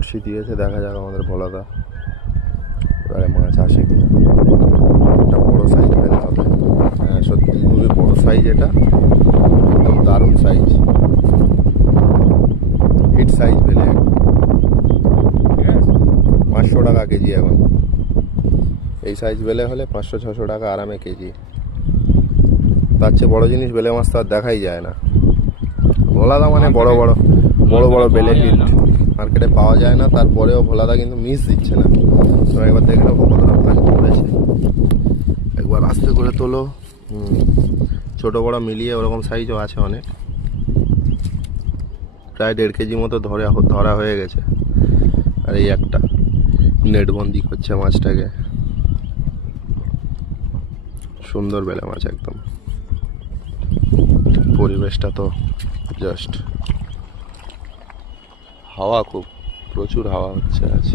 বড়শি দিয়েছে, দেখা যাক আমাদের ভোলাদা এবারে মাছ আসে কিনা। একটা বড় সাইজ বেলে হবে। হ্যাঁ সত্যি খুবই বড় সাইজ, এটা একদম দারুণ সাইজ, হিট সাইজ বেলে। 500 টাকা কেজি এখন। এই সাইজ বেলে হলে 500-600 টাকা আরামে কেজি। তার চেয়ে বড় জিনিস বেলে মাছ তো আর দেখাই যায় না। ভোলাদা মানে বড় বড় বড় বড় বেলে হিট মার্কেটে পাওয়া যায় না, তারপরেও ভোলাদা কিন্তু মিস দিচ্ছে না। তোমরা একবার দেখে নেবো কতটা মাছ পড়েছে, একবার আস্তে করে তোলো। ছোটো বড় মিলিয়ে ওরকম সাইজও আছে অনেক। প্রায় 1.5 কেজি মতো ধরা হয়ে গেছে। আর এই একটা নেটবন্দি করছে মাছটাকে। সুন্দর বেলে মাছ একদম। পরিবেশটা তো জাস্ট, হাওয়া খুব প্রচুর হাওয়া হচ্ছে আজ।